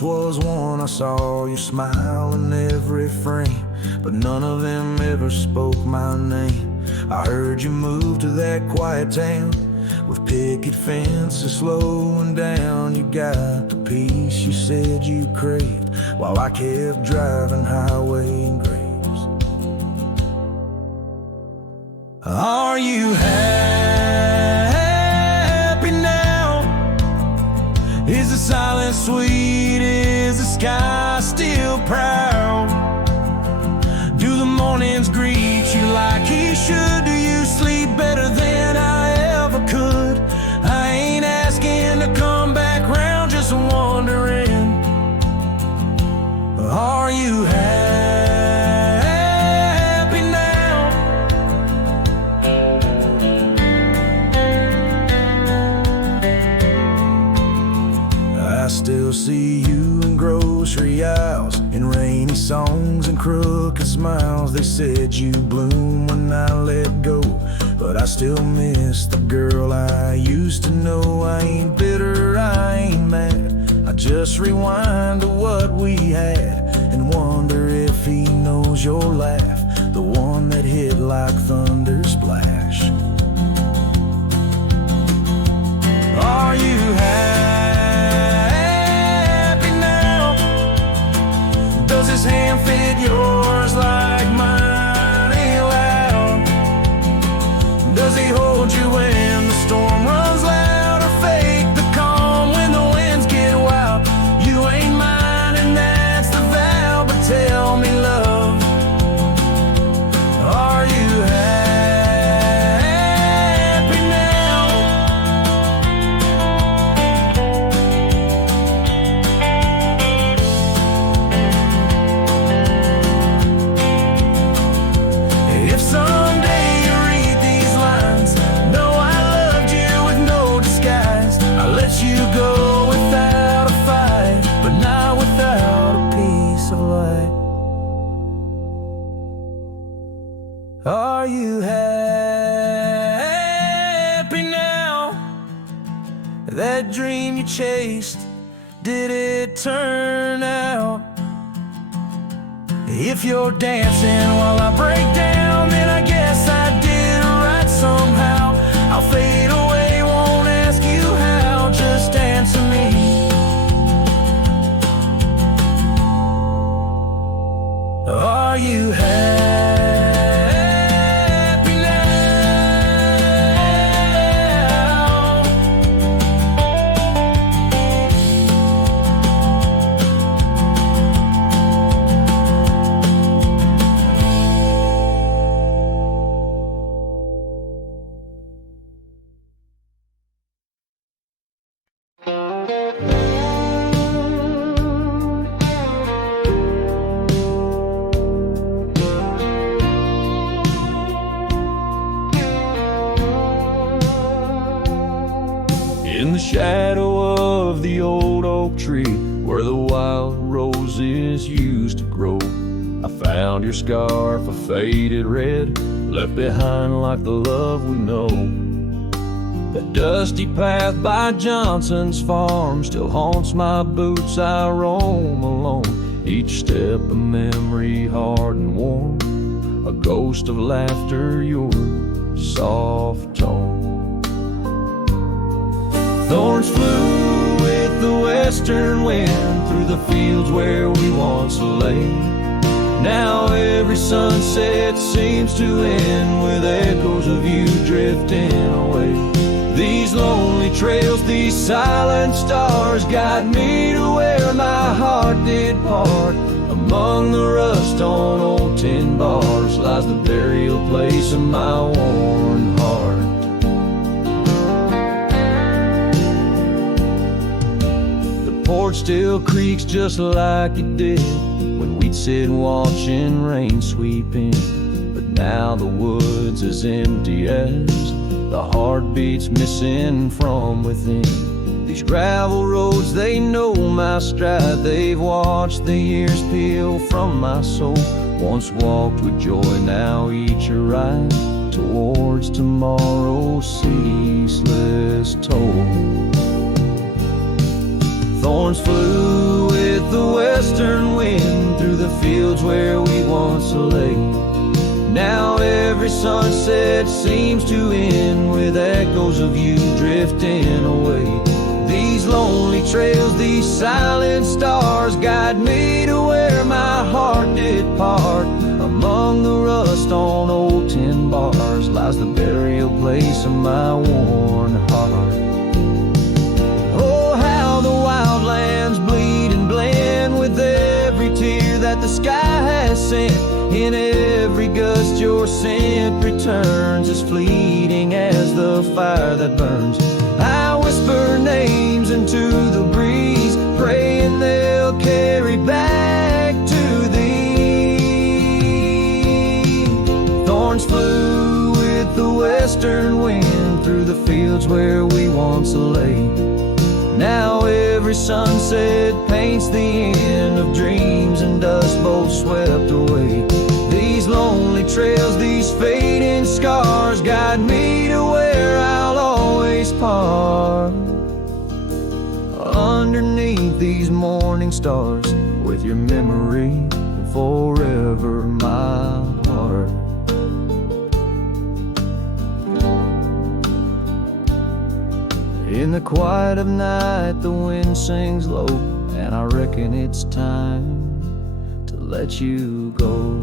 once was one. I saw you smile in every frame, but none of them ever spoke my name. I heard you move to that quiet town with picket fences slowing down. You got the peace you said you craved, while I kept driving highway graves. Are you happy now? Is the silence sweet? Is the sky still proud? Do the mornings greet you like he should? Do you sleep better than I ever could? I ain't asking to come back round, just wondering. Are you happy now? I still see you in grocery aisles, in rainy songs and crooked smiles. They said you bloom when I let go, but I still miss the girl I used to know. I ain't bitter, I ain't mad. I just rewind to what we had and wonder if he knows your laugh, the one that hit like thunder splash. Are you happy now? Does his hand fit yours like mine ain't loud? Does he hold you when the storm runs loud, or fake the calm when the winds get wild? You ain't mine and that's the vow, but tell me, love, are you happy now? If someday you read these lines, know I loved you with no disguise. I let you go without a fight, but not without a piece of light. Are you happy now? That dream you chased, did it turn out? If you're dancing while I break down, then I guess I did right somehow. I'll fade away, won't ask you how, just answer me. Are you happy now? In the shadow of the old oak tree, where the wild roses used to grow, I found your scarf, a faded red, left behind like the love we know. That dusty path by Johnson's farm still haunts my boots. I roam alone, each step a memory hard and warm, a ghost of laughter, your soft tone. Thorns flew with the western wind through the fields where we once lay. Now every sunset seems to end with echoes of you drifting away. These lonely trails, these silent stars, guide me to where my heart did part. Among the rust on old tin bars lies the burial place of my worn heart. Porch still creaks just like it did when we'd sit watching rain sweep in. But now the woods as empty as the heartbeats missing from within. These gravel roads, they know my stride. They've watched the years peel from my soul. Once walked with joy, now each a ride towards tomorrow's ceaseless toll. Thorns flew with fields where we once lay. Now every sunset seems to end with echoes of you drifting away. These lonely trails, these silent stars guide me to where my heart did part. Among the rust on old tin bars lies the burial place of my worn heart. Oh, how the wildlands bleed and blend with every tear that the sky has sent. In every gust your scent returns, as fleeting as the fire that burns. I whisper names into the breeze, praying they'll carry back to thee. Thorns flew with the western wind through the fields where we once lay. Now every sunset paints the end of dreams and dust both swept away. These lonely trails, these fading scars guide me to where I'll always part. Underneath these morning stars, with your memory forever my heart. In the quiet of night the wind sings low, and I reckon it's time to let you go.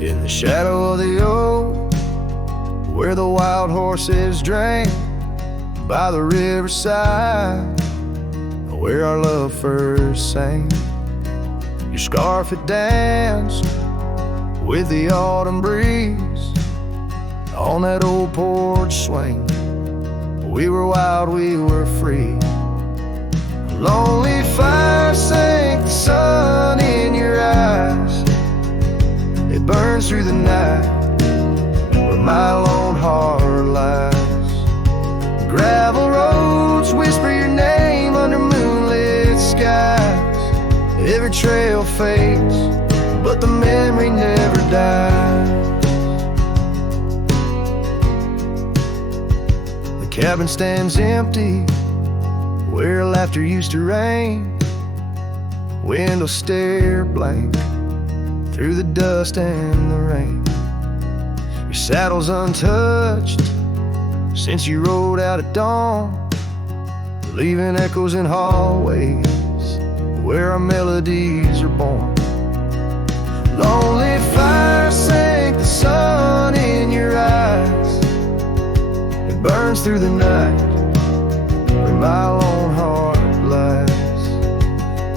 In the shadow of the oak, where the wild horses drank, by the riverside, where our love first sang. Your scarf had danced with the autumn breeze on that old porch swing. We were wild, we were free. A lonely fire sank the sun in your eyes. It burns through the night where my lone heart lies. Gravel roads whisper your name under moonlit skies. Every trail fades, but the memory never dies. The cabin stands empty where laughter used to rain. Windows stare blank through the dust and the rain. Your saddle's untouched since you rode out at dawn, leaving echoes in hallways where our melodies are born. Lonely fire sank the sun in your eyes. It burns through the night where my lone heart lies.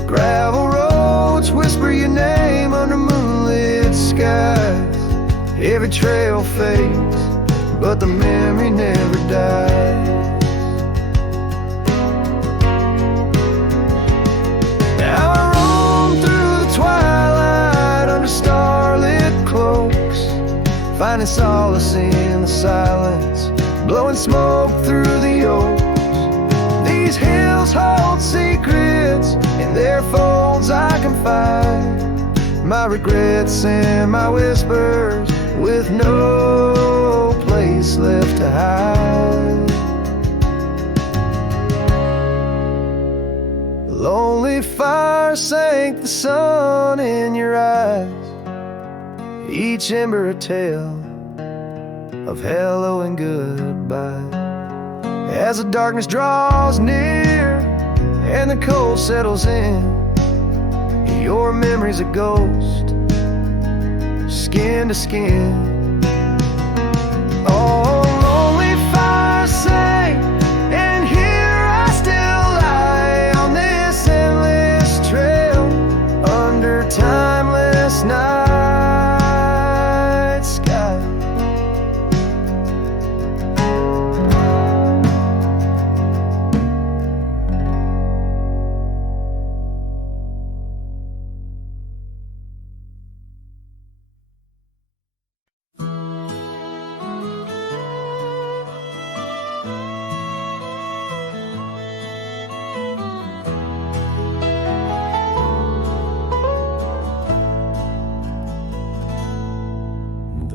Gravel roads whisper your name under moonlit skies. Every trail fades, but the memory never dies. Now I roam through the twilight under starlit cloaks, finding solace in the silence, blowing smoke through the oaks. These hills hold secrets, in their folds I confide my regrets and my whispers, with no place left to hide. Lonely fire sank the sun in your eyes, each ember a tale of hello and goodbye. As the darkness draws near and the cold settles in, your memory's a ghost, skin to skin. Oh, lonely fire sank, and here I still lie on this endless trail under timeless night sky.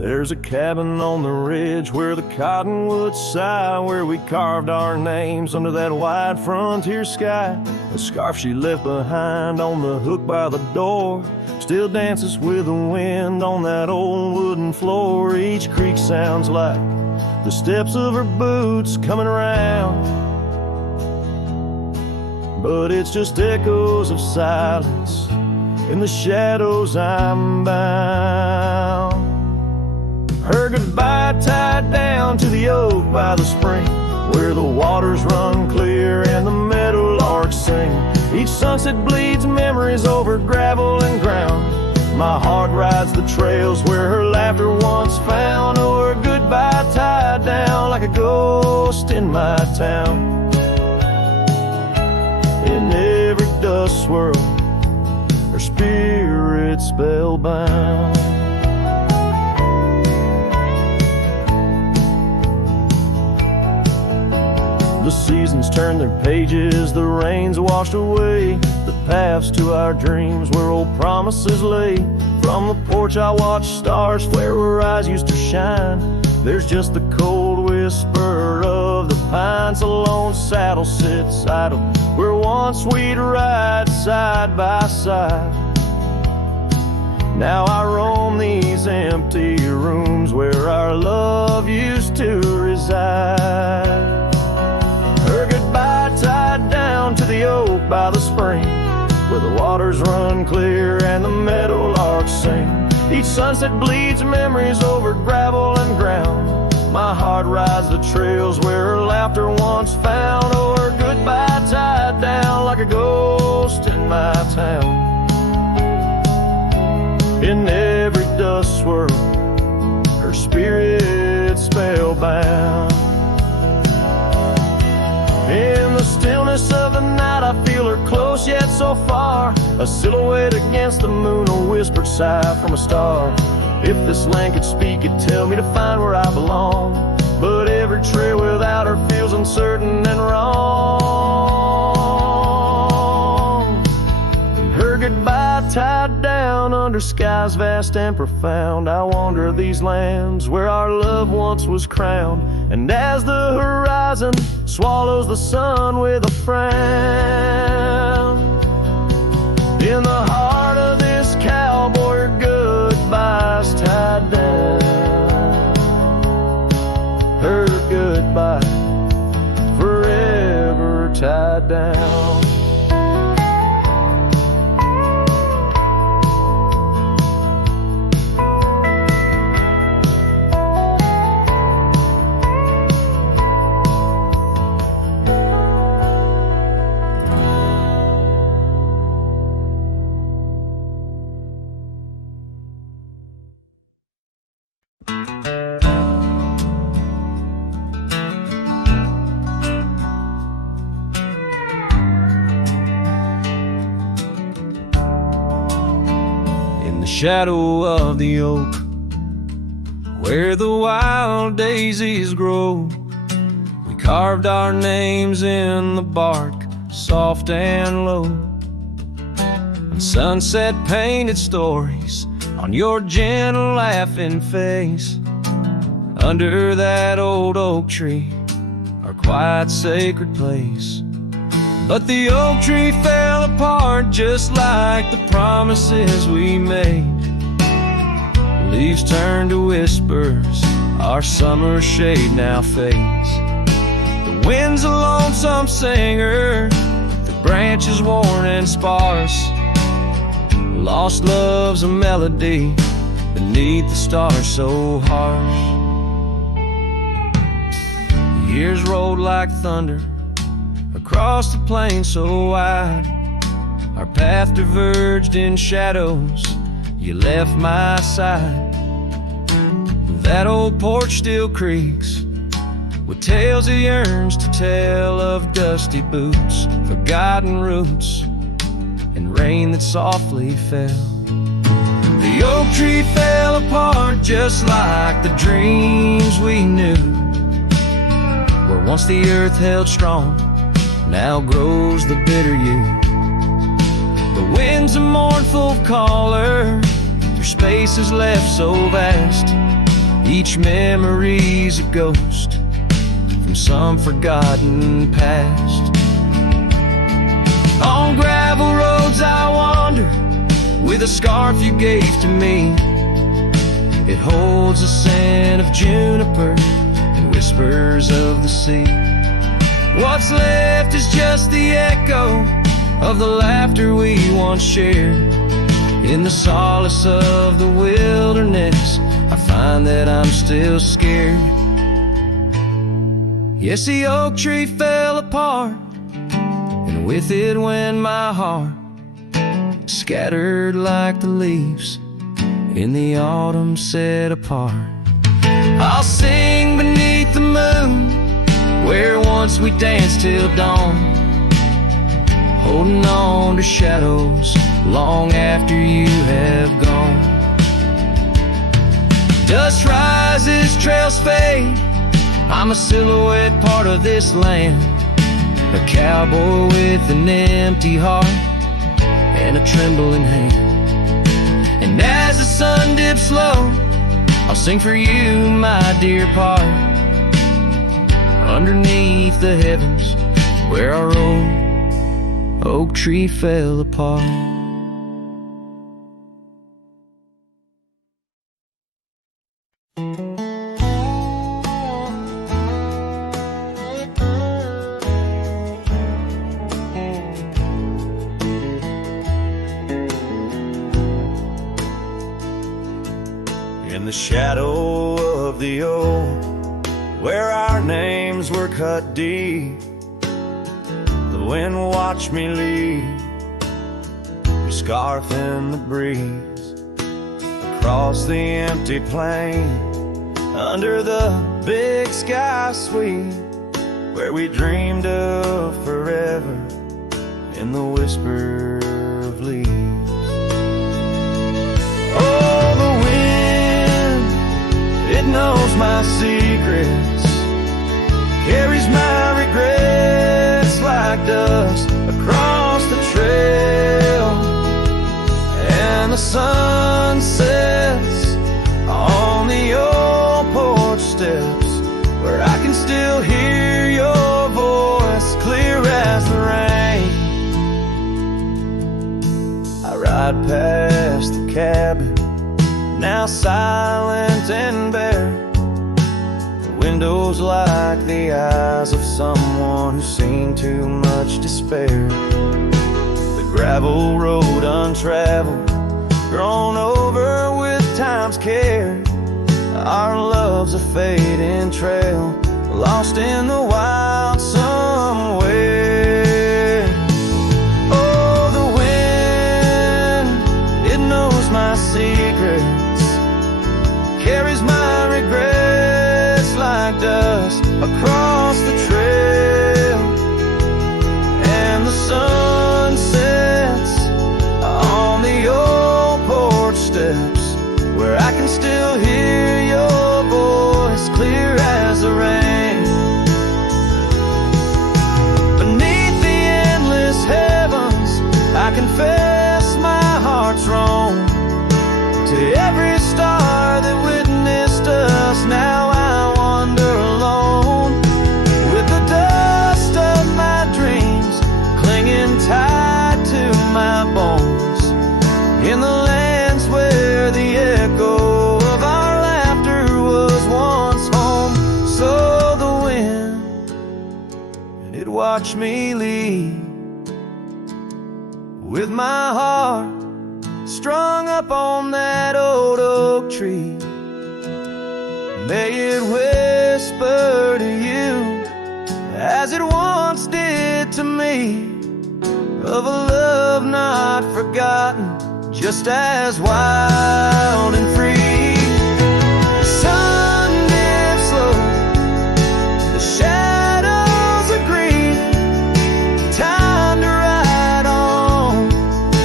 There's a cabin on the ridge where the cottonwoods sigh, where we carved our names under that wide frontier sky. The scarf she left behind on the hook by the door still dances with the wind on that old wooden floor. Each creak sounds like the steps of her boots coming around, but it's just echoes of silence. In the shadows I'm bound. Her goodbye tied down to the oak by the spring, where the waters run clear and the meadowlarks sing. Each sunset bleeds memories over gravel and ground. My heart rides the trails where her laughter once found. Oh, her goodbye tied down like a ghost in my town. In every dust swirl, her spirit spellbound. The seasons turn their pages, the rains washed away the paths to our dreams where old promises lay. From the porch I watch stars flare where eyes used to shine. There's just the cold whisper of the pines. A lone saddle sits idle where once we'd ride side by side. Now I roam these empty rooms where our love used to reside. Her goodbye tied down to the oak by the spring, where the waters run clear and the meadowlarks sing. Each sunset bleeds memories over gravel and ground. My heart rides the trails where her laughter once found. Oh, her goodbye tied down like a ghost in my town. In every dust swirl, her spirit spellbound. In the stillness of the night I feel her close yet so far, a silhouette against the moon, a whispered sigh from a star. If this land could speak, it'd tell me to find where I belong, but every trail without her feels uncertain and wrong. And her goodbye tied down under skies vast and profound, I wander these lands where our love once was crowned. And as the horizon swallows the sun with a frown, in the heart of this cowboy, her goodbye's tied down. Her goodbye forever tied down. Shadow of the oak, where the wild daisies grow, we carved our names in the bark, soft and low. And sunset painted stories on your gentle laughing face. Under that old oak tree, our quiet sacred place. But the oak tree fell apart just like the promises we made. Leaves turn to whispers, our summer shade now fades. The wind's a lonesome singer, the branches worn and sparse. Lost love's a melody beneath the stars so harsh. The years rolled like thunder across the plain so wide. Our path diverged in shadows, you left my side. That old porch still creaks with tales it yearns to tell, of dusty boots, forgotten roots, and rain that softly fell. The oak tree fell apart just like the dreams we knew, where once the earth held strong, now grows the bitter yew. The wind's a mournful caller through spaces left so vast. Each memory's a ghost from some forgotten past. On gravel roads I wander with a scarf you gave to me. It holds a scent of juniper and whispers of the sea. What's left is just the echo of the laughter we once shared. In the solace of the wilderness, I find that I'm still scared. Yes, the oak tree fell apart, and with it went my heart, scattered like the leaves in the autumn set apart. I'll sing beneath the moon, where once we danced till dawn, holding on to shadows long after you have gone. Dust rises, trails fade, I'm a silhouette, part of this land, a cowboy with an empty heart and a trembling hand. And as the sun dips low, I'll sing for you, my dear part, underneath the heavens where our old oak tree fell apart. In the shadow of the oak, where our names were cut deep, the wind watched me leave, your scarf in the breeze, across the empty plain, under the big sky sweep, where we dreamed of forever in the whisper of leaves. Oh, the wind, it knows my secrets, carries my regrets like dust across the trail, and the sun sets on the old porch steps, where I can still hear your voice clear as the rain. I ride past the cabin, now silent and bare, the windows like the eyes of someone who's seen too much despair. The gravel road untraveled, grown over with time's care, our love's a fading trail, lost in the wild somewhere. Oh, the wind, it knows my secrets, carries my regrets like dust across the trail, and the sun sets on the old porch steps, where I can still hear your voice clear as the rain. Beneath the endless heavens, I confess my heart's wrong. To every star that witnessed us, now I wander alone, with the dust of my dreams clinging tight to my bones, in the lands where the echo of our laughter was once home. So the wind, it watched me leave, with my heart strung up on that old oak tree. May it whisper to you, as it once did to me, of a love not forgotten, just as wild and free. The sun dips low, the shadows agree, time to ride on,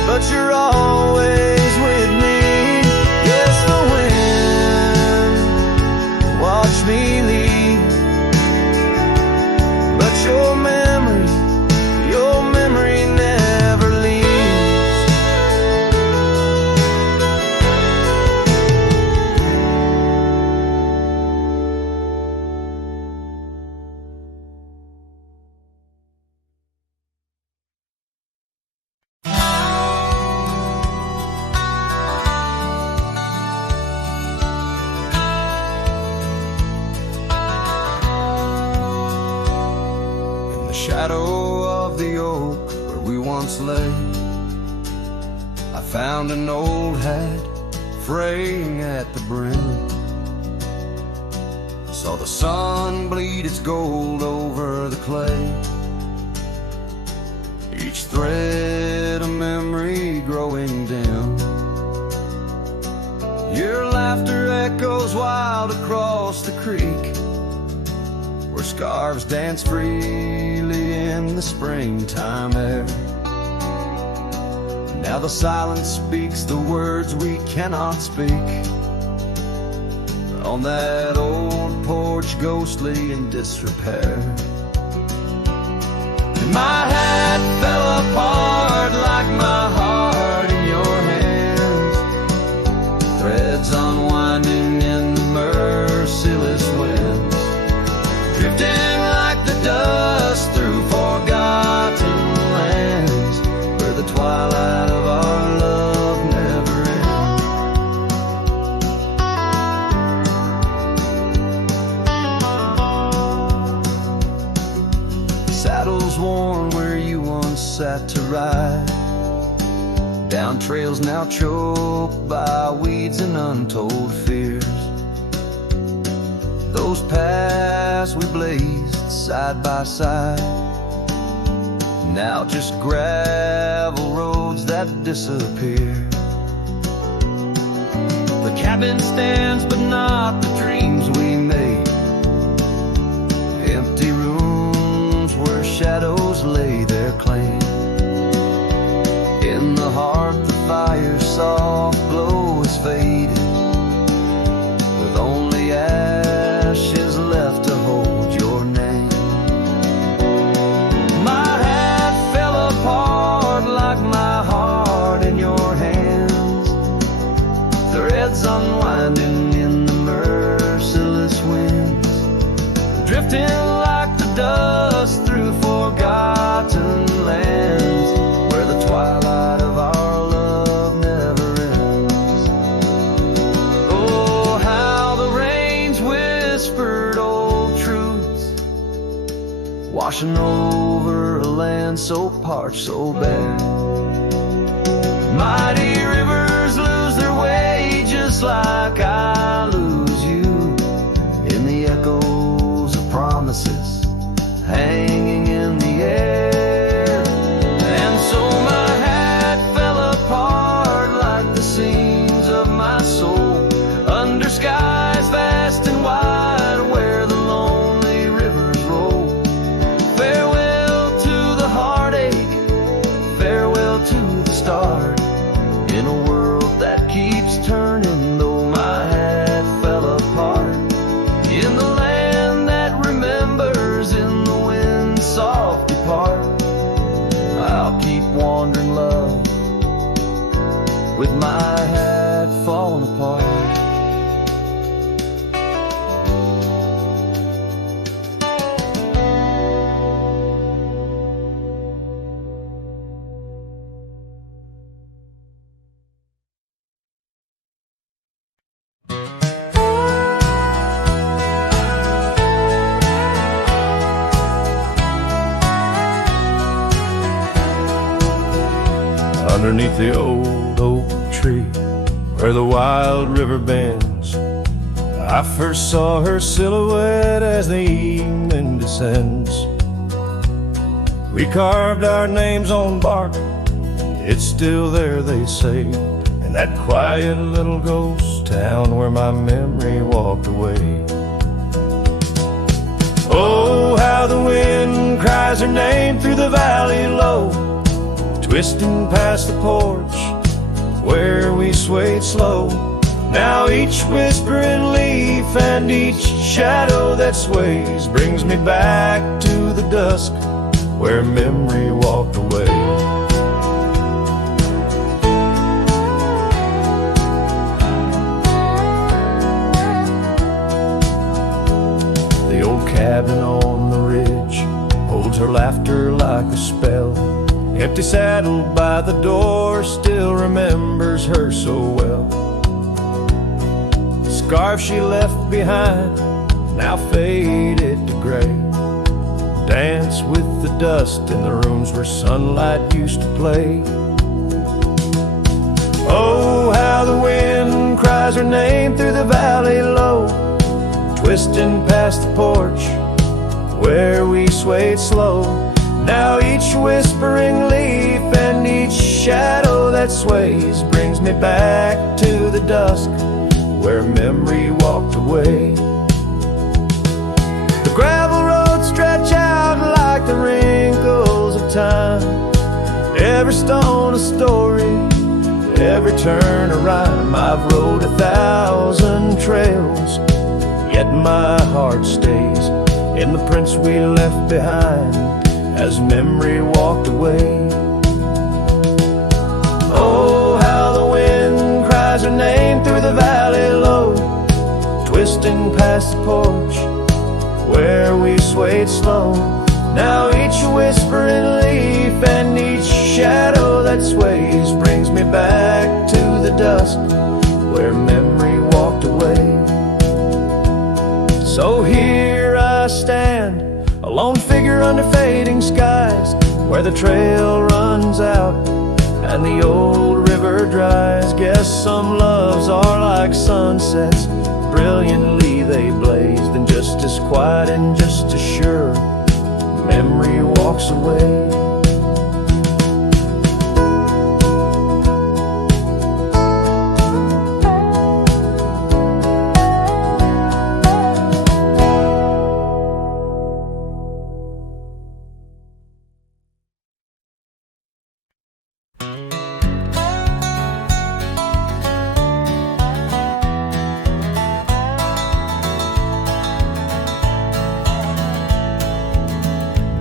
but you're always with me. Yes, the wind, watch me leave, but your memory never leaves. shadow of the oak where we once lay, I found an old hat fraying at the brim. Saw the sun bleed its gold over the clay, each thread a memory growing dim. Your laughter echoes wild across the creek, where scarves dance freely in the springtime air. Now the silence speaks the words we cannot speak, on that old porch ghostly in disrepair. My hat fell apart like my heart in your hands, threads unwinding in the merciless winds, drifting like the dust through forgotten lands, where the twilight of our love never ends. Saddles worn where you once sat to ride, down trails now choked by weeds and untold fears. Those paths we blazed side by side, now just gravel roads that disappear. The cabin stands but not the dreams we made, empty rooms where shadows lay their claim. In the heart the fire's soft glow has faded, with only ashes left to hold your name. My hat fell apart like my heart in your hands, threads unwinding in the merciless winds, drifting like the dust through forgotten lands, where the twilight of our love never ends. Oh, how the rains whispered old truths, washing over a land so parched, so bare. Mighty rivers lose their way just like I lose you, in the echoes of promises hanging in the air. And so my hat fell apart like the seams of my soul, under skies vast and wide where the lonely rivers roll. Farewell to the heartache, farewell to the start, in a world that keeps turning, though my hat fell apart. In the land that remembers, in the wind's soft depart, I'll keep wandering, love, with my hat falling apart. Underneath the old oak tree where the wild river bends, I first saw her silhouette as the evening descends. We carved our names on bark, it's still there they say, in that quiet little ghost town where my memory walked away. Oh, how the wind cries her name through the valley low, twisting past the porch where we swayed slow. Now each whispering leaf and each shadow that sways brings me back to the dusk where memory walked away. The old cabin on the ridge holds her laughter like a spell. Empty saddle by the door still remembers her so well. The scarf she left behind now faded to gray, dance with the dust in the rooms where sunlight used to play. Oh, how the wind cries her name through the valley low, twisting past the porch where we swayed slow. Now each whispering leaf and each shadow that sways brings me back to the dusk where memory walked away. The gravel roads stretch out like the wrinkles of time, every stone a story, every turn a rhyme. I've rode 1,000 trails, yet my heart stays in the prints we left behind as memory walked away. Oh, how the wind cries her name through the valley low, twisting past the porch where we swayed slow. Now each whispering leaf and each shadow that sways brings me back to the dusk where memory walked away. So here I stand, a lone figure under fading skies, where the trail runs out and the old river dries. Guess some loves are like sunsets, brilliantly they blaze, then just as quiet and just as sure memory walks away.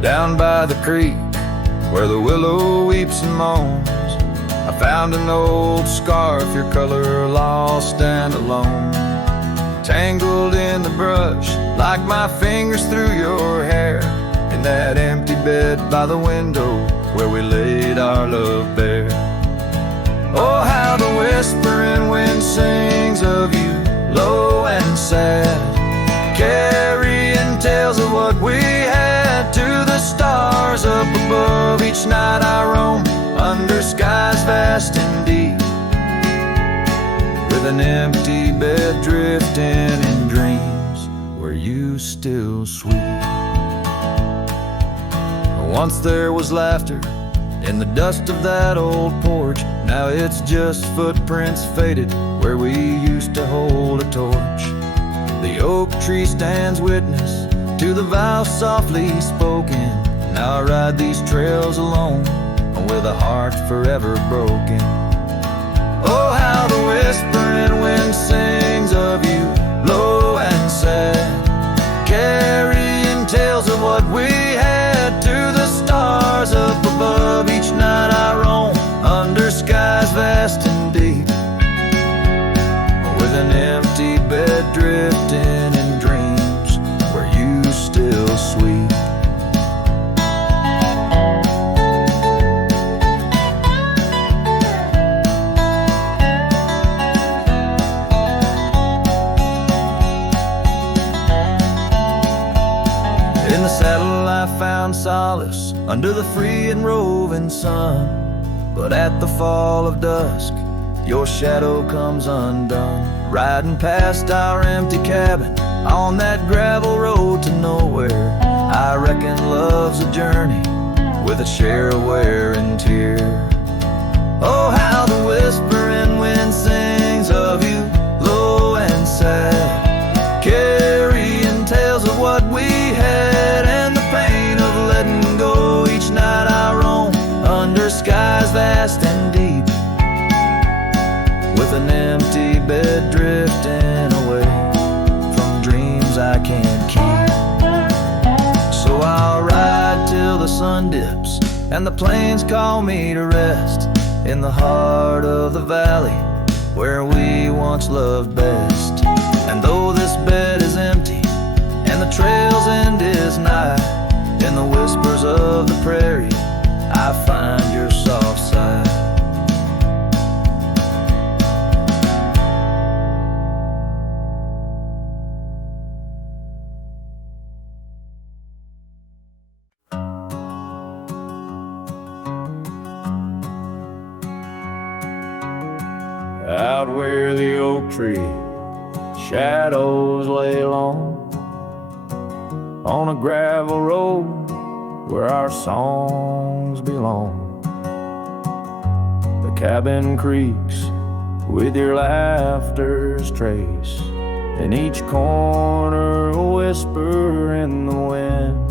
Down by the creek, where the willow weeps and moans, I found an old scarf, your color lost and alone, tangled in the brush like my fingers through your hair, in that empty bed by the window where we laid our love bare. Oh, how the whispering wind sings of you, low and sad, carrying tales of what we had to the stars up above. Each night I roam under skies vast and deep, with an empty bed drifting in dreams where you still sweep. Once there was laughter in the dust of that old porch, now it's just footprints faded where we used to hold a torch. The oak tree stands witness to the vow softly spoken. Now I ride these trails alone, with a heart forever broken. Oh, how the whispering wind sings of you, low and sad, carrying tales of what we had to the stars up above. Each night I roam under skies vast and deep, with an empty bed drifting in dreams where you still sweep. In the saddle I found solace under the free and roving sun, but at the fall of dusk your shadow comes undone. Riding past our empty cabin on that gravel road to nowhere, I reckon love's a journey with a share of wear and tear. Oh, how the whispering wind sings of you, low and sad, carrying tales of what we had and the pain of letting go. Each night I roam under skies vast and deep, with an empty bed drifting away from dreams I can't keep. So I'll ride till the sun dips and the plains call me to rest, in the heart of the valley where we once loved best. And though this bed is empty and the trail's end is nigh, in the whispers of the prairie I find your soft side. out where the oak tree shadows lay long, on a gravel road where our songs belong. The cabin creaks with your laughter's trace, in each corner a whisper in the wind,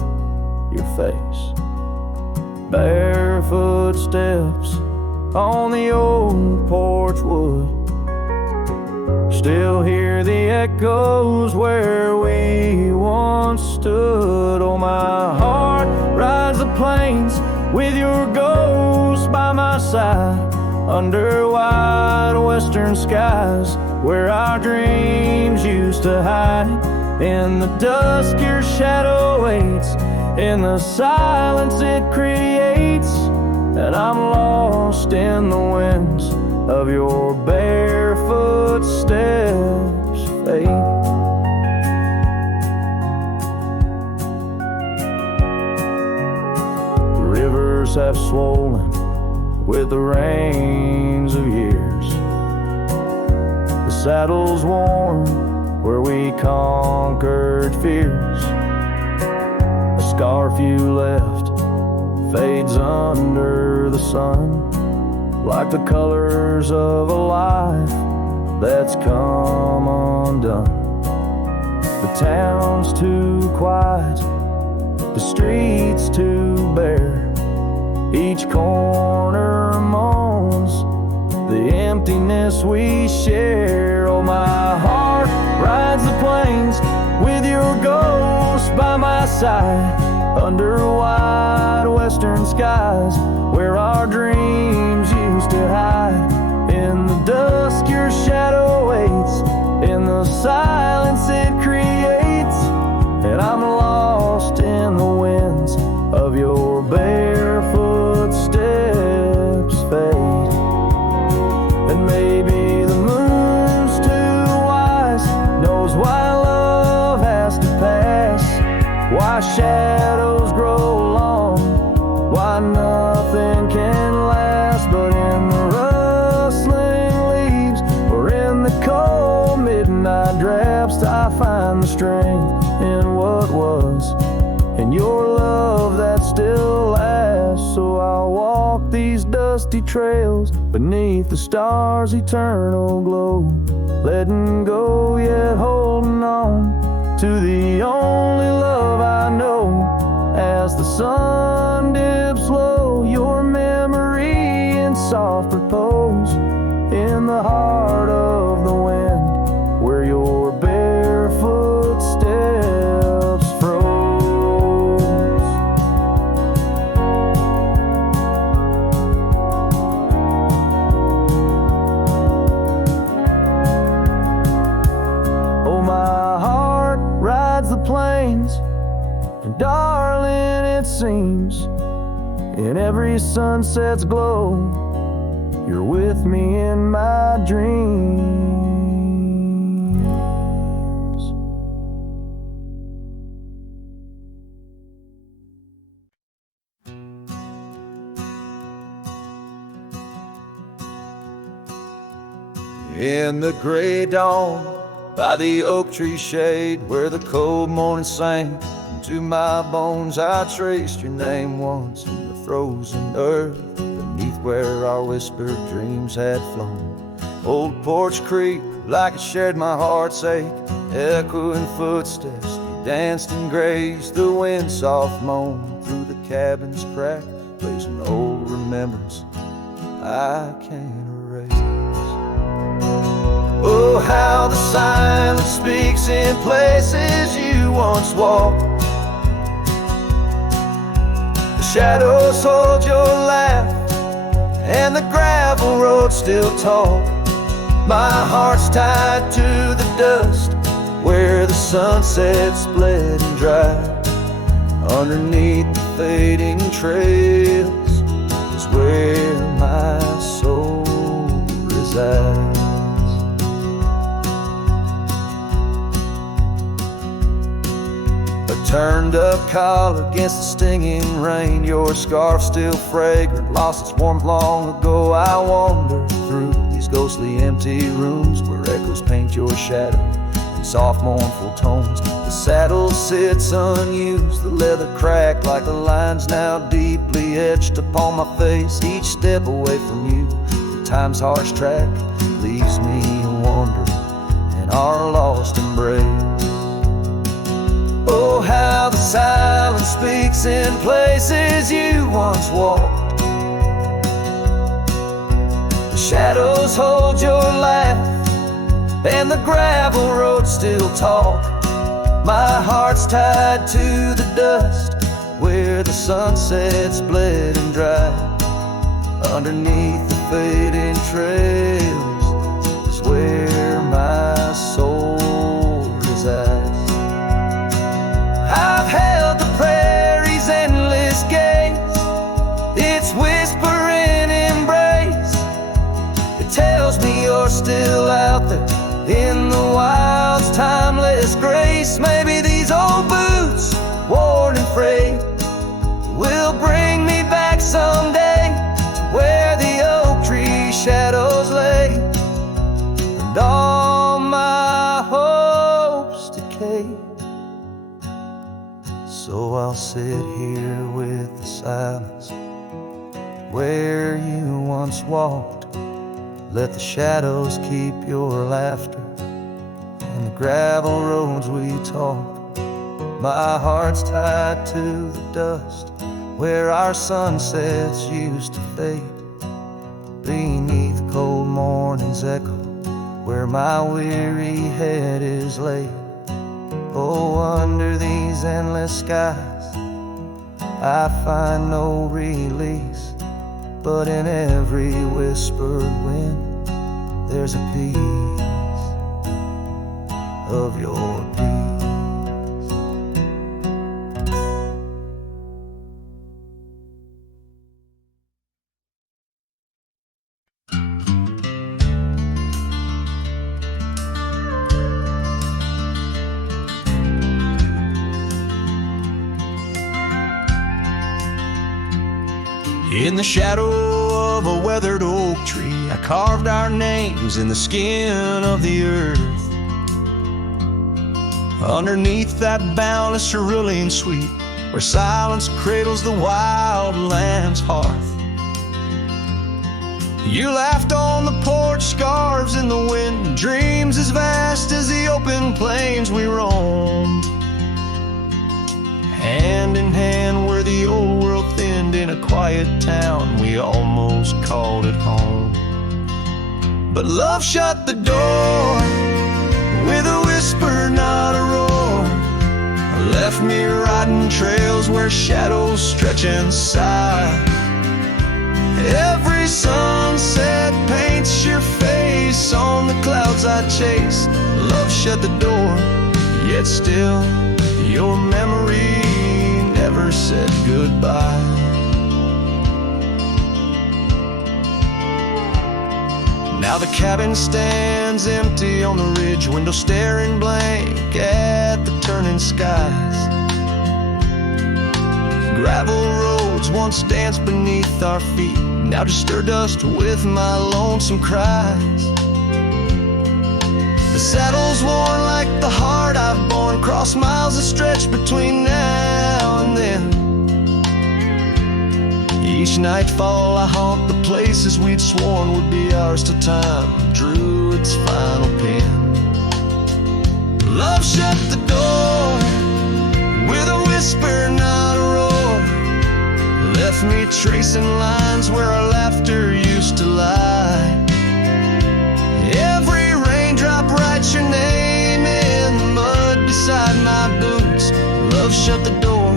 your face. Barefoot steps on the old porch wood, still hear the echoes where we once stood. Oh, my heart rides the plains with your ghost by my side, under wide western skies where our dreams used to hide. In the dusk your shadow waits, in the silence it creates, and I'm lost in the winds of your barefoot steps fade. The rivers have swollen with the rains of years, the saddle's worn where we conquered fears. The scarf you left fades under the sun, like the colors of a life that's come undone. The town's too quiet, the streets too bare, each corner moans the emptiness we share. Oh, my heart rides the plains with your ghost by my side, under wide western skies where our dreams used to hide. In the dusk your shadow waits, in the silence it creates, and I'm lost in the winds of your barefoot steps fade. And maybe the moon's too wise, knows why love has to pass, why shadows grow long, why nothing can last. But in the rustling leaves or in the cold midnight drafts, I find the strength in what was, in your love that still lasts. So I'll walk these dusty trails beneath the stars' eternal glow, letting go yet holding on to the only love I know. As the sun dips low, your memory in soft repose, in the heart of the wind where your barefoot steps froze. Oh, my heart rides the plains, and darling, it seems in every sunset's glow, you're with me in my dreams. In the gray dawn, by the oak tree shade, where the cold morning sank into my bones, I traced your name once in the frozen earth, beneath where our whispered dreams had flown. Old Porch Creek, like it shared my heart's ache, echoing footsteps, you danced and grazed. The wind soft moaned through the cabin's crack, plays an old remembrance I can't erase. Oh, how the silence speaks in places you once walked. The shadows hold your laugh, and the gravel road still talk. My heart's tied to the dust where the sunsets bled and dried. Underneath the fading trails is where my soul resides. A turned up collar against the stinging rain, your scarf still fragrant, lost its warmth long ago. I wander through these these ghostly empty rooms where echoes paint your shadow in soft mournful tones. The saddle sits unused, the leather cracked like the lines now deeply etched upon my face. Each step away from you, time's harsh track leaves me wandering in our lost embrace. Oh, how the silence speaks in places you once walked. The shadows hold your laugh, and the gravel roads still talk. My heart's tied to the dust where the sunsets bled and dried. Underneath the fading trails is where my soul resides. I've held the prairie's endless gaze, its whispering embrace. It tells me you're still out there in the wild's timeless grace. Maybe these old boots, worn and frayed, will bring me back someday to where the oak tree shadows lay, and all my hopes decay. So I'll sit here with the silence where you once walked. Let the shadows keep your laughter and the gravel roads we talk. My heart's tied to the dust where our sunsets used to fade. Beneath cold morning's echo where my weary head is laid. Oh, under these endless skies I find no release, but in every whispered wind there's a piece of your peace. In the shadow of a weathered oak tree, I carved our names in the skin of the earth. Underneath that boundless cerulean sweet, where silence cradles the wild land's hearth. You laughed on the porch, scarves in the wind, dreams as vast as the open plains we roamed. Hand in hand where the old world thinned, in a quiet town we almost called it home. But love shut the door with a whisper, not a roar. Left me riding trails where shadows stretch and sigh. Every sunset paints your face on the clouds I chase. Love shut the door, yet still your memory never said goodbye. Now the cabin stands empty on the ridge, window staring blank at the turning skies. Gravel roads once danced beneath our feet, now just stir dust with my lonesome cries. The saddle's worn like the heart I've borne, cross miles of stretch between now and then. Each nightfall I haunt the places we'd sworn would be ours till time drew its final pen. Love shut the door with a whisper, not a roar. Left me tracing lines where our laughter used to lie. Every raindrop writes your name in the mud beside my boots. Love shut the door,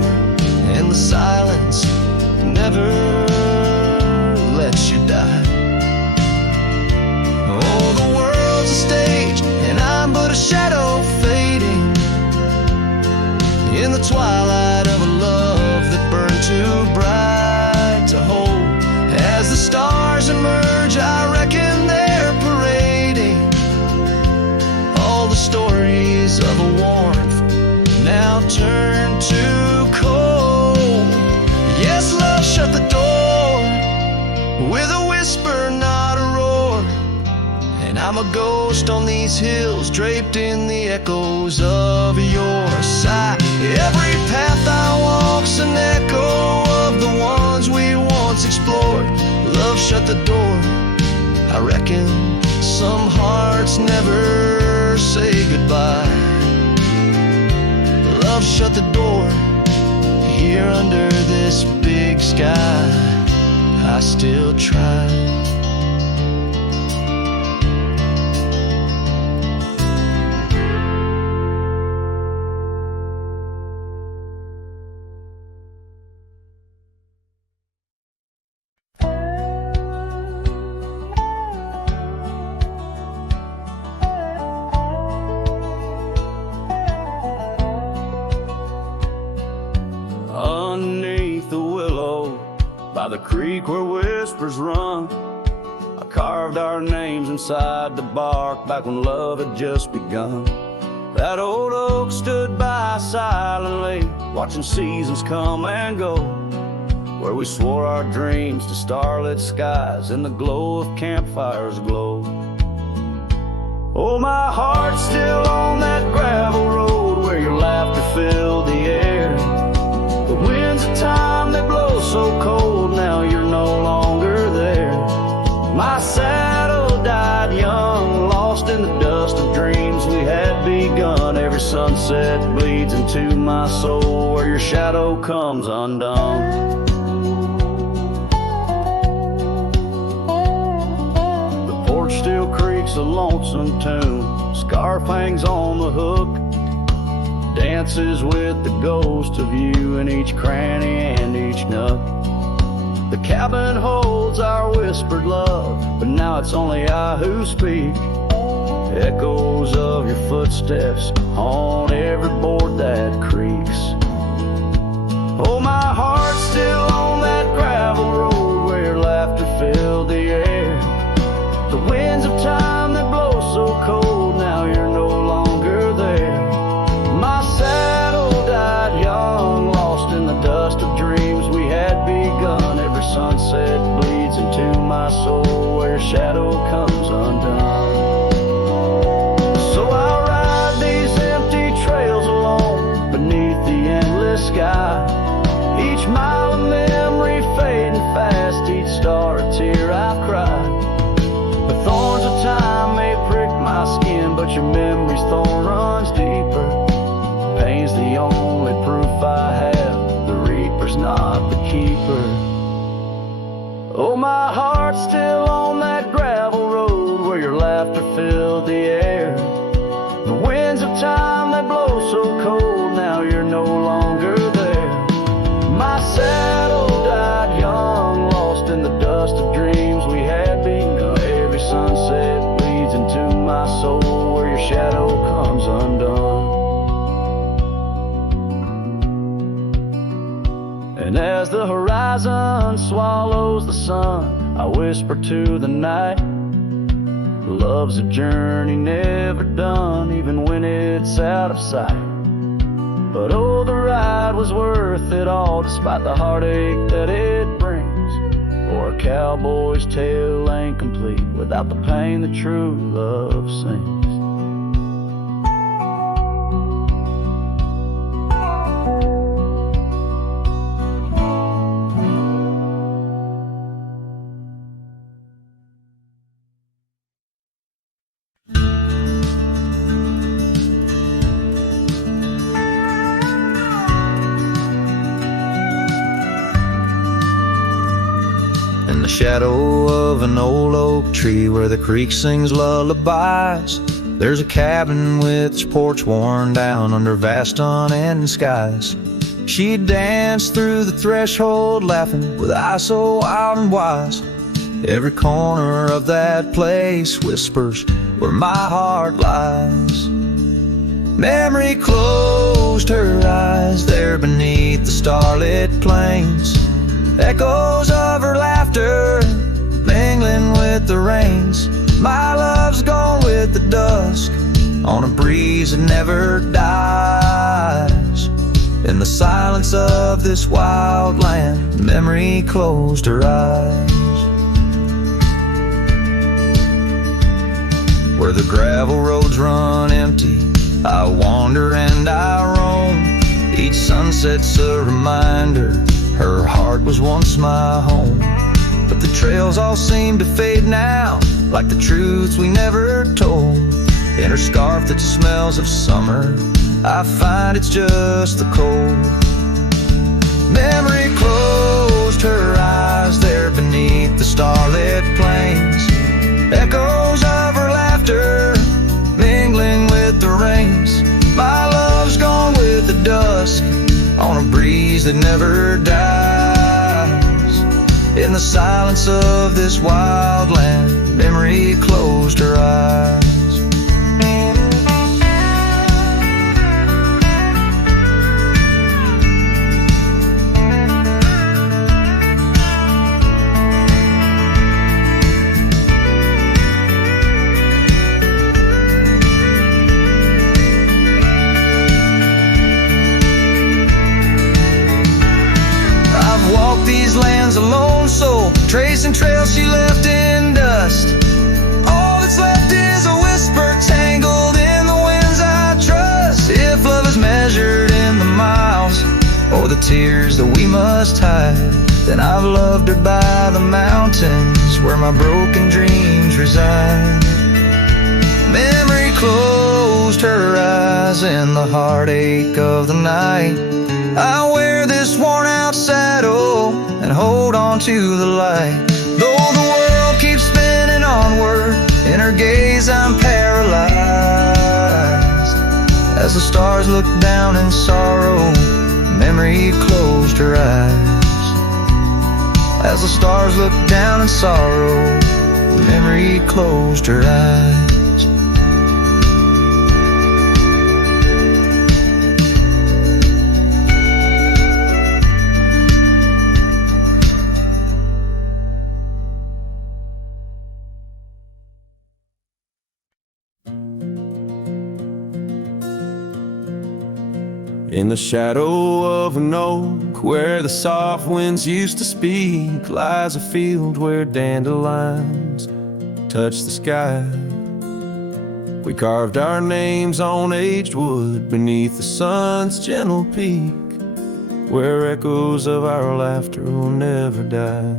and the silence never lets you die. Oh, the world's a stage, and I'm but a shadow fading in the twilight of a love that burned too bright to hold. As the stars I'm a ghost on these hills, draped in the echoes of your sight. Every path I walk's an echo of the ones we once explored. Love shut the door, I reckon some hearts never say goodbye. Love shut the door, here under this big sky, I still try. Underneath the willow, by the creek where whispers run, I carved our names inside the bark back when love had just begun. That old oak stood by silently, watching seasons come and go, where we swore our dreams to starlit skies and the glow of campfires glow. Oh, my heart's still on that gravel road where your laughter filled the air. The winds of time, they blow so cold, now you're no longer there. My saddle died young, lost in the dust of dreams we had begun. Every sunset bleeds into my soul where your shadow comes undone. The porch still creaks a lonesome tune, scarf hangs on the hook, dances with the ghost of you in each cranny and each nook. The cabin holds our whispered love, but now it's only I who speak. Echoes of your footsteps on every board that creaks. Oh, my heart's still on that gravel road where your laughter filled the air. The winds of time that blow so cold, now you're no longer there. My saddle died young, lost in the dust of dreams we had begun. Every sunset bleeds into my soul where your shadow comes undone. So I ride these empty trails alone beneath the endless sky. Each mile of memory fading fast, each star a tear I've cried. The thorns of time may prick my skin, but your memory's thorn runs deeper. Pain's the only proof I have, the reaper's not the keeper. Oh, my heart's still on that gravel road where your laughter filled the air. The winds of time that blow so cold, now you're no longer there. My saddle died young, lost in the dust of dreams we had begun. Every sunset bleeds into my soul where your shadow comes undone. And as the horizon swallows the sun, I whisper to the night, love's a journey never done, even when it's out of sight. But oh, the ride was worth it all, despite the heartache that it brings. For a cowboy's tale ain't complete without the pain that true love sings. In the shadow of an old oak tree where the creek sings lullabies, there's a cabin with its porch worn down under vast unending skies. She danced through the threshold laughing with eyes so wild and wise. Every corner of that place whispers where my heart lies. Memory closed her eyes there beneath the starlit plains. Echoes of her laughter mingling with the rains. My love's gone with the dusk on a breeze that never dies. In the silence of this wild land, memory closed her eyes. where the gravel roads run empty. I wander and I roam. Each sunset's a reminder her heart was once my home. But the trails all seem to fade now, like the truths we never told. In her scarf that smells of summer, I find it's just the cold. Memory closed her eyes there beneath the starlit plains. Echoes of her laughter mingling with the rains. My love's gone with the dusk on a breeze that never dies. In the silence of this wild land, memory closed her eyes. These lands a lone soul, tracing trails she left in dust. All that's left is a whisper tangled in the winds I trust. If love is measured in the miles or the tears that we must hide, then I've loved her by the mountains where my broken dreams reside. Memory closed her eyes in the heartache of the night. I wear this worn out saddle and hold on to the light. Though the world keeps spinning onward, in her gaze I'm paralyzed. As the stars look down in sorrow, memory closed her eyes. As the stars look down in sorrow, memory closed her eyes. In the shadow of an oak, where the soft winds used to speak, lies a field where dandelions touch the sky. We carved our names on aged wood beneath the sun's gentle peak, where echoes of our laughter will never die.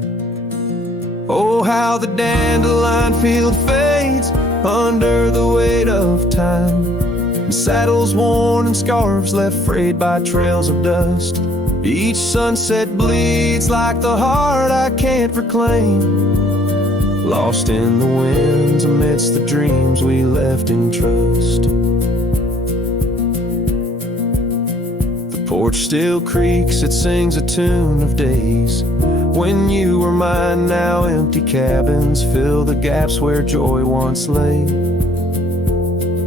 Oh, how the dandelion field fades under the weight of time, and saddles worn and scarves left frayed by trails of dust. Each sunset bleeds like the heart I can't reclaim, lost in the winds amidst the dreams we left in trust. The porch still creaks, it sings a tune of days when you were mine. Now empty cabins fill the gaps where joy once lay.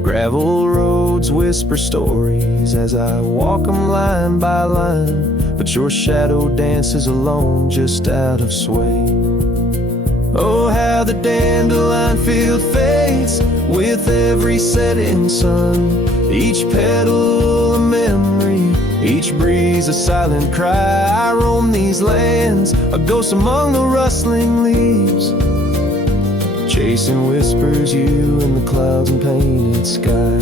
Gravel roads whisper stories as I walk them line by line, but your shadow dances alone just out of sway. Oh, how the dandelion field fades with every setting sun, each petal a memory, each breeze a silent cry. I roam these lands, a ghost among the rustling leaves, chasing whispers, you in the clouds and painted sky.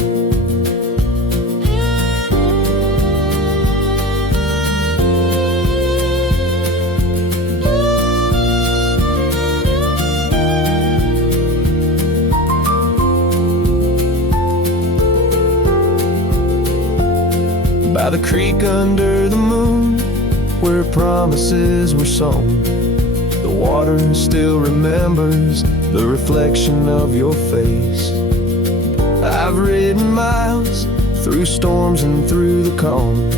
By the creek under the moon, where promises were sown, the water still remembers the reflection of your face. I've ridden miles through storms and through the calm,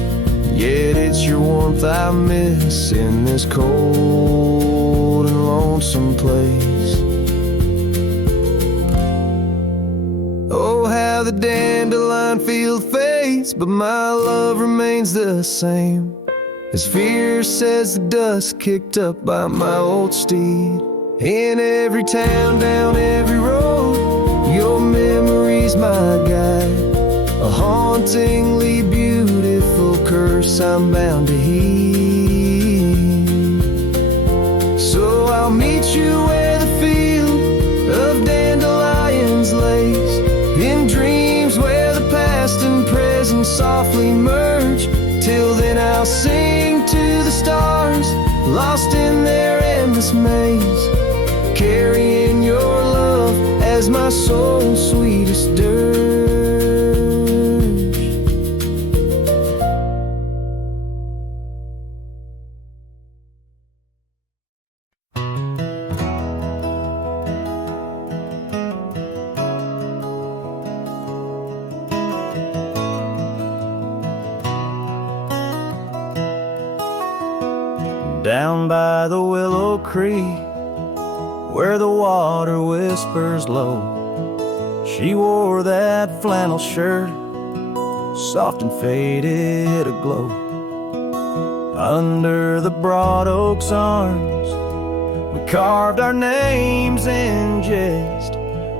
yet it's your warmth I miss in this cold and lonesome place. Oh, how the dandelion field fades, but my love remains the same, as fierce as the dust kicked up by my old steed. In every town, down every road, your memory's my guide, a hauntingly beautiful curse I'm bound to heed. So I'll meet you where the field of dandelions lays, softly merge. Till then I'll sing to the stars, lost in their endless maze, carrying your love as my soul's sweetest dirge. Down by the willow creek, where the water whispers low, she wore that flannel shirt, soft and faded aglow. Under the broad oak's arms, we carved our names in jest,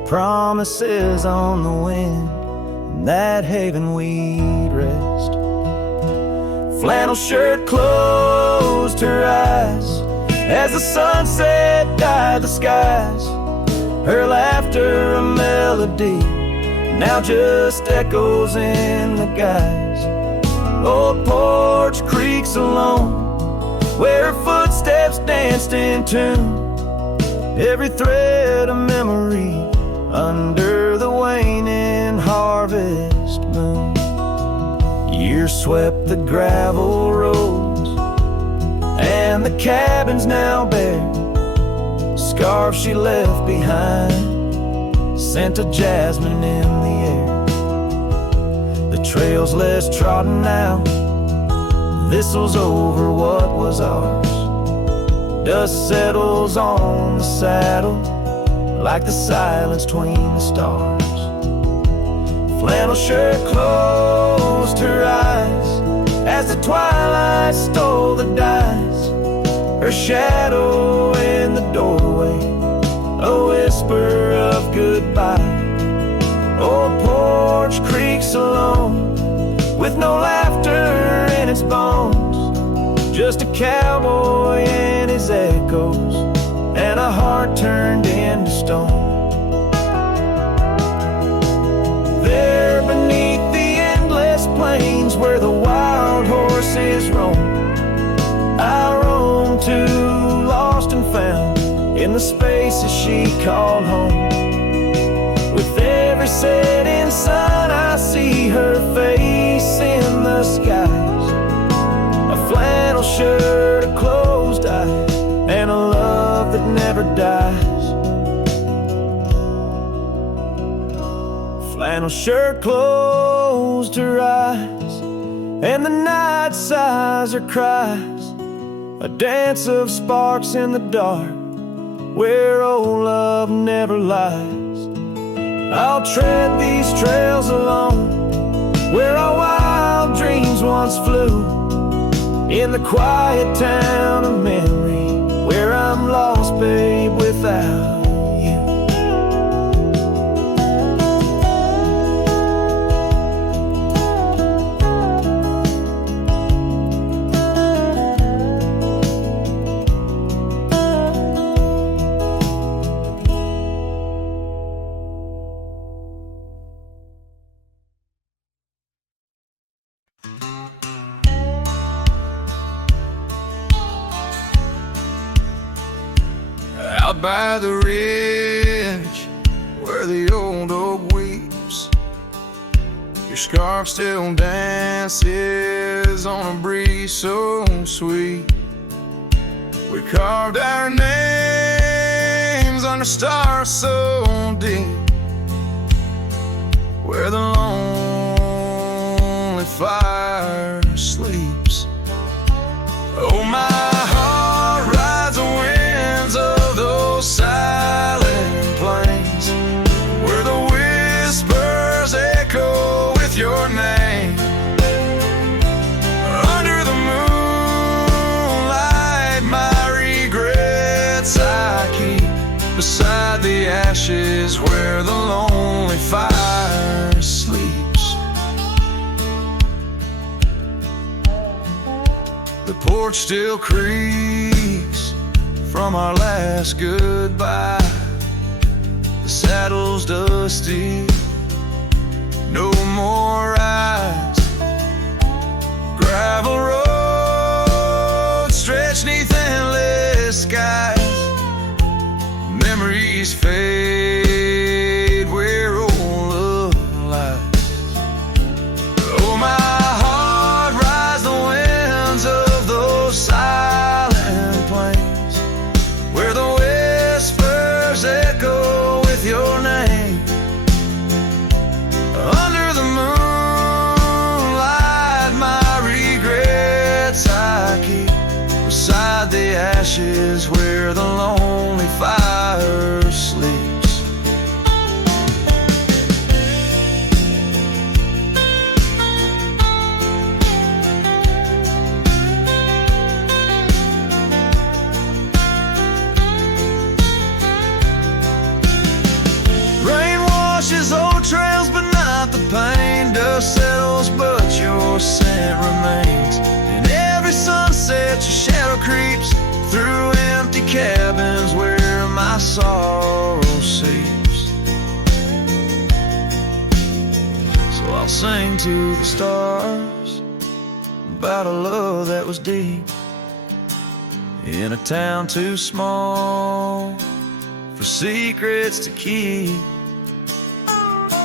promises on the wind, in that haven we'd rest. Flannel shirt closed her eyes as the sunset dyed the skies. Her laughter a melody, now just echoes in the guise. Old porch creaks alone, where her footsteps danced in tune. Every thread a memory under the waning harvest moon. Years swept the gravel roads, and the cabins now bare. Scarves she left behind, scent of jasmine in the air. The trail's less trodden now, thistles over what was ours. Dust settles on the saddle, like the silence between the stars. Flannel shirt closed her eyes as the twilight stole the dice. Her shadow in the doorway, a whisper of goodbye. Old porch creaks alone, with no laughter in its bones. Just a cowboy and his echoes, and a heart turned into stone. There beneath the endless plains, where the wild horses roam, I roam too, lost and found in the spaces she called home. With every setting sun, I see her face in the skies. A flannel shirt, a closed eye, and a love that never dies. Flannel shirt closed her eyes, and the night sighs her cries. A dance of sparks in the dark, where old love never lies. I'll tread these trails alone, where our wild dreams once flew. In the quiet town of memory, where I'm lost, babe, without you. Out by the ridge, where the old oak weeps, your scarf still dances on a breeze so sweet. We carved our names under stars so deep, where the lonely fire sleeps. Oh, my heart rides the winds of those silent plains, where the whispers echo with your name. Under the moonlight, my regrets I keep beside the ashes where the lonely fire sleeps. The porch still creaks from our last goodbye. The saddle's dusty, no more rides washes old trails, but not the pain. Dust settles, but your scent remains. In every sunset, your shadow creeps through empty cabins where my sorrow seeps. So I'll sing to the stars about a love that was deep, in a town too small for secrets to keep.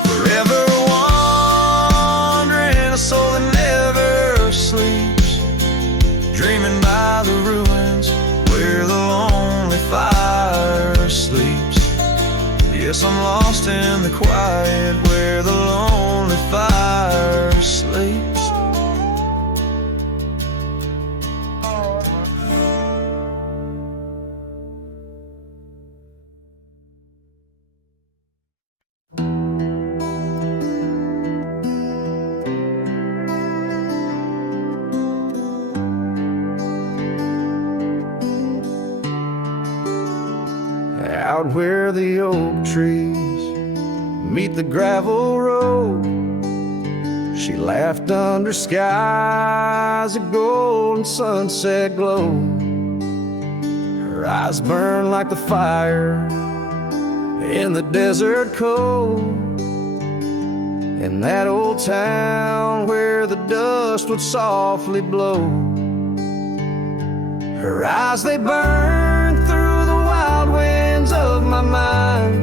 Forever wandering, a soul that never sleeps, dreaming by the ruins where the lonely fire sleeps. Yes, I'm lost in the quiet where the lonely fire sleeps. Out where the oak trees meet the gravel road, she laughed under skies of gold and sunset glow. Her eyes burned like the fire in the desert cold, in that old town where the dust would softly blow. Her eyes, they burned through the wild winds of my mind,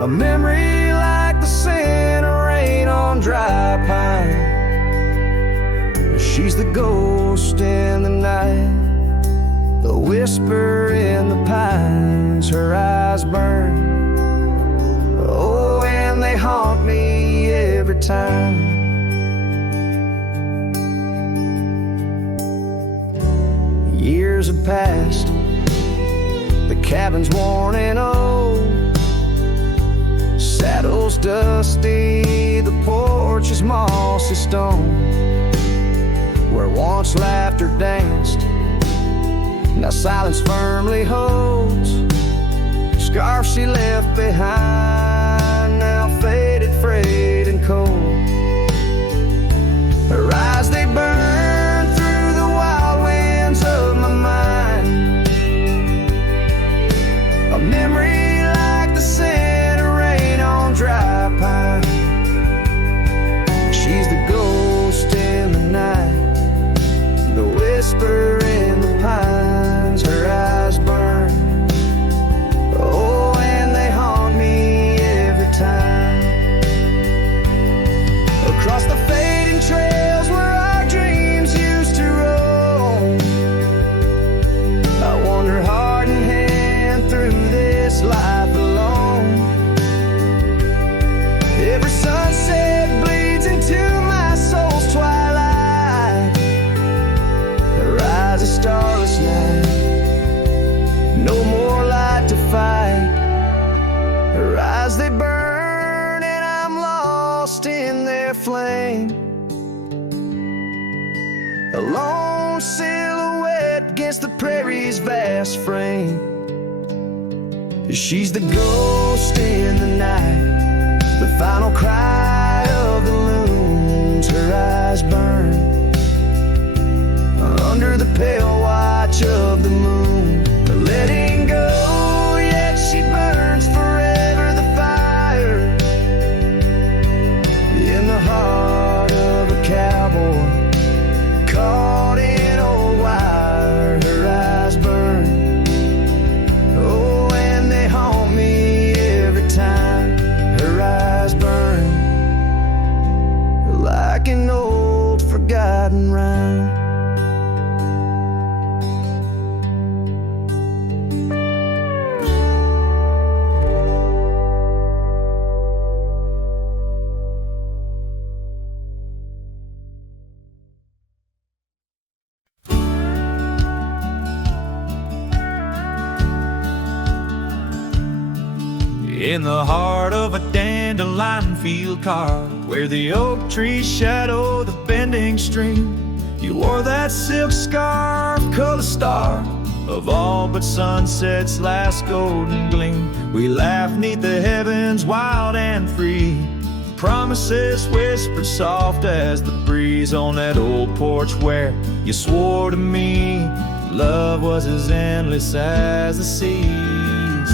a memory like the scent of rain on dry pine. She's the ghost in the night, the whisper in the pines. Her eyes burn, oh, and they haunt me every time. Years have passed, the cabin's worn and old, saddle's dusty, the porch is mossy stone. Where once laughter danced, now silence firmly holds. Scarf she left behind, now faded, frayed and cold. Her eyes, they burn through the wild winds of my mind, a memory like the scent of rain on dry pine. She's the ghost in the night, the whisper in the pines. Her eyes burn, oh, and they haunt me every time. Across the fading trails where our dreams used to roam, I wander heart in hand through this life alone. Every sunset bleeds into my soul's twilight. There rises a starless night, no more light to fight. Her eyes, they burn, and I'm lost in their flame, a lone silhouette against the prairie's vast frame. She's the ghost in the night, the final cry of the loons. Her eyes burn under the pale watch of the moon. Letting go, yet she burns forever, the fire in the heart of a cowboy caught in old wire. Her eyes burn, oh, and they haunt me every time. Her eyes burn like an old forgotten rhyme. In the heart of a dandelion field carved, where the oak trees shadow the bending stream, you wore that silk scarf, color star, of all but sunset's last golden gleam. We laughed 'neath the heavens wild and free, promises whispered soft as the breeze on that old porch where you swore to me love was as endless as the seas.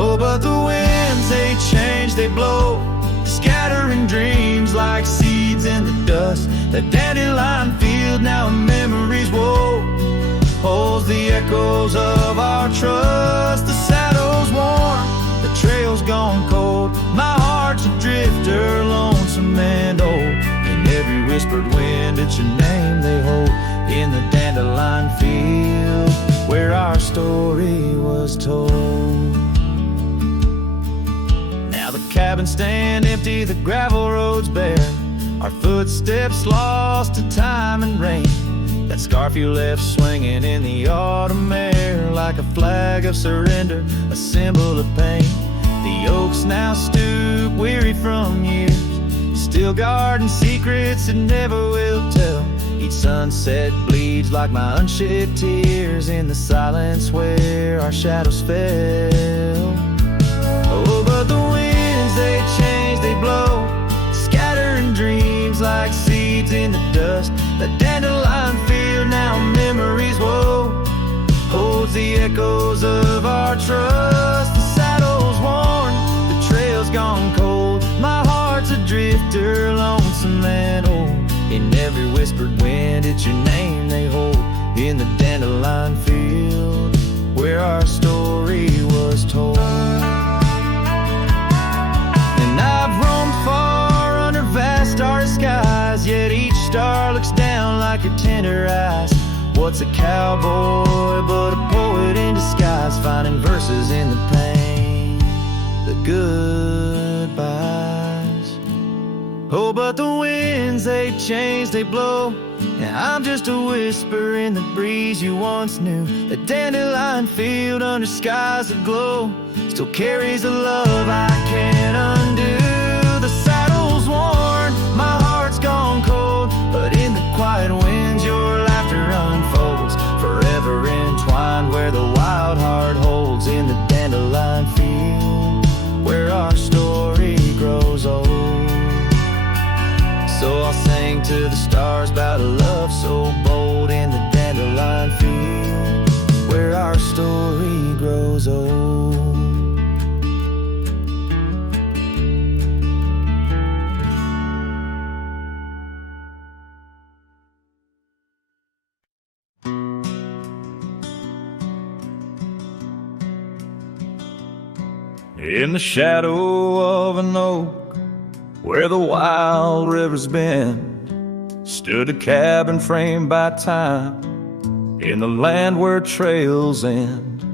Oh, but the winds, they change, they blow, scattering dreams like seeds in the dust. That dandelion field now in memories, whoa, holds the echoes of our trust. The saddle's worn, the trail's gone cold, my heart's a drifter, lonesome and old. In every whispered wind, it's your name they hold, in the dandelion field where our story was told. Now the cabins stand empty, the gravel roads bare, our footsteps lost to time and rain. That scarf you left swinging in the autumn air, like a flag of surrender, a symbol of pain. The oaks now stoop, weary from years, still guarding secrets that never will tell. Each sunset bleeds like my unshed tears in the silence where our shadows fell. Oh, but the winds, they change, they blow, scattering dreams like seeds in the dust. The dandelion field now memories, whoa, holds the echoes of our trust. The saddle's worn, the trail's gone cold, my heart's a drifter, lonesome and old. In every whispered wind, it's your name they hold, in the dandelion field where our story was told. And I've roamed far under vast starry skies, yet each star looks down like your tender eyes. What's a cowboy but a poet in disguise, finding verses in the pain, the goodbyes. Oh, but the winds, they change, they blow, and I'm just a whisper in the breeze you once knew. The dandelion field under skies that glow still carries a love I can't undo. The saddle's worn, my heart's gone cold, but in the quiet winds your laughter unfolds, forever entwined where the wild heart holds, in the dandelion field where our story grows old. So I'll sing to the stars about a love so bold, in the dandelion field where our story grows old. In the shadow of an oak where the wild rivers bend, stood a cabin framed by time, in the land where trails end.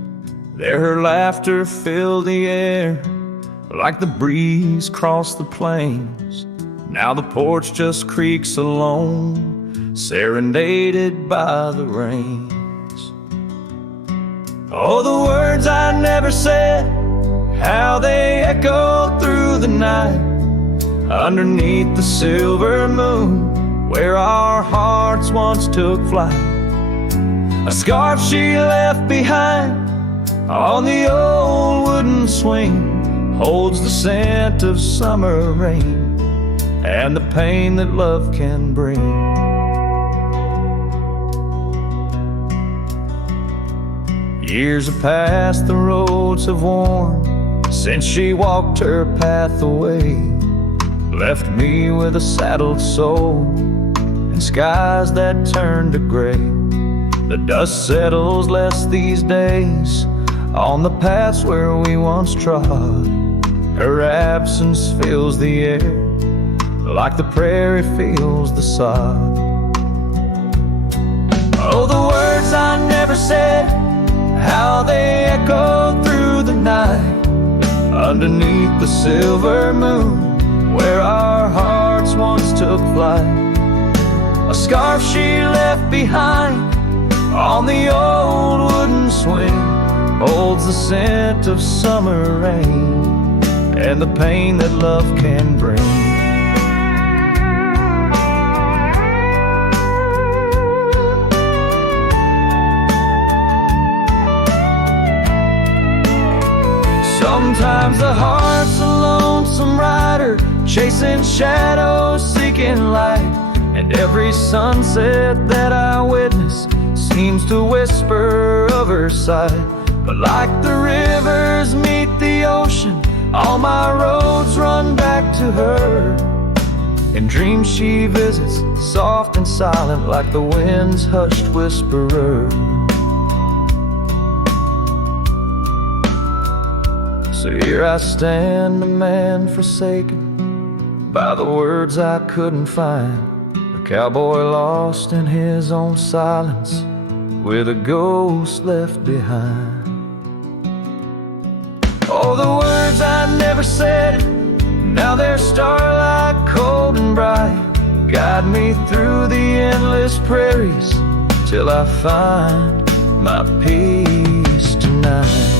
There her laughter filled the air, like the breeze crossed the plains. Now the porch just creaks alone, serenaded by the rains. Oh, the words I never said, how they echoed through the night, underneath the silver moon where our hearts once took flight. A scarf she left behind on the old wooden swing holds the scent of summer rain and the pain that love can bring. Years have passed, the roads have worn since she walked her path away, left me with a saddled soul and skies that turn to gray. The dust settles less these days on the paths where we once trod. Her absence fills the air like the prairie feels the sod. Oh, the words I never said, how they echoed through the night, underneath the silver moon where our hearts once took flight. A scarf she left behind on the old wooden swing holds the scent of summer rain and the pain that love can bring. Sometimes the heart's a lonesome rider, chasing shadows, seeking light. And every sunset that I witness seems to whisper of her sight. But like the rivers meet the ocean, all my roads run back to her. In dreams she visits, soft and silent, like the wind's hushed whisperer. So here I stand, a man forsaken by the words I couldn't find, a cowboy lost in his own silence, with a ghost left behind. Oh, the words I never said, now they're starlight, cold and bright, guide me through the endless prairies till I find my peace tonight.